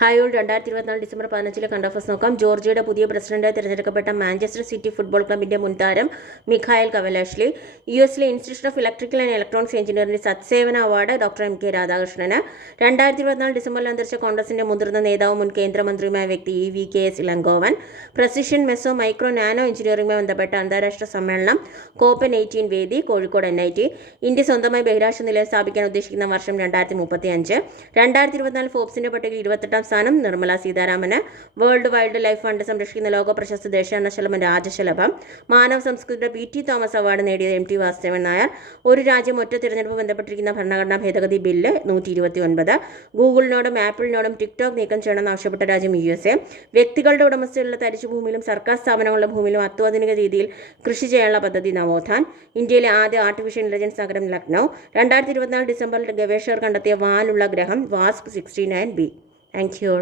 Hi all 2024 December 15 കണ്ട offers നോക്കാം. ജോർജിയയുടെ പുതിയ പ്രസിഡന്റായി തിരഞ്ഞെടുക്കപ്പെട്ട മാഞ്ചസ്റ്റർ സിറ്റി ഫുട്ബോൾ ക്ലബിന്റെ മുൻ താരം മിഖായൽ കവലാഷ്ലി. യുഎസിലെ institute of electrical and electronics എഞ്ചിനീയറിന്റെ സത്സേവന അവാർഡ് ഡോക്ടർ എം കെ രാധാകൃഷ്ണന്. 2024 ഡിസംബറിൽ അന്തരിച്ച കോൺഗ്രസിന്റെ മുതിർന്ന നേതാവും മുൻ കേന്ദ്രമന്ത്രിയുമായ വ്യക്തി EVKS ഇളങ്കോവൻ. പ്രസിഷൻ മെസോ മൈക്രോ നാനോ എഞ്ചിനീയറിംഗുമായി ബന്ധപ്പെട്ട അന്താരാഷ്ട്ര സമ്മേളനം കോപ്പൻ 18 വേദി, കോഴിക്കോട് NIT. ഇന്ത്യ സ്വന്തമായി ബഹിരാകാശ നിലയം സ്ഥാപിക്കാൻ ഉദ്ദേശിക്കുന്ന വർഷം 2035. 2024 ഫോബ്സിന്റെ പട്ടികയിൽ 28 സ്ഥാനം നിർമ്മല സീതാരാമന്. വേൾഡ് വൈൽഡ് ലൈഫ് ഫണ്ട് സംരക്ഷിക്കുന്ന ലോക പ്രശസ്ത ദേശാടനശലഭം രാജശലഭം. മാനവ സംസ്കൃതിയുടെ PT തോമസ് അവാർഡ് നേടിയത് MT വാസുദേവൻ നായർ. ഒരു രാജ്യം ഒറ്റ തിരഞ്ഞെടുപ്പ് ബന്ധപ്പെട്ടിരിക്കുന്ന ഭരണഘടനാ ഭേദഗതി ബില്ല് 129. ഗൂഗിളിനോടും ആപ്പിളിനോടും ടിക്ടോക്ക് നീക്കം ചെയ്യണമെന്ന് ആവശ്യപ്പെട്ട രാജ്യം USA. വ്യക്തികളുടെ ഉടമസ്ഥയിലുള്ള തരിശു ഭൂമിയിലും സർക്കാർ സ്ഥാപനങ്ങളുടെ ഭൂമിയിലും അത്യാധുനിക രീതിയിൽ കൃഷി ചെയ്യാനുള്ള പദ്ധതി നവോത്ഥാൻ. ഇന്ത്യയിലെ ആദ്യ ആർട്ടിഫിഷ്യൽ ഇന്റലിജൻസ് നഗരം ലക്നൗ. 2024 ഡിസംബറിൽ ഗവേഷകർ കണ്ടെത്തിയ വാലുള്ള ഗ്രഹം വാസ്പ് 69b. Thank you.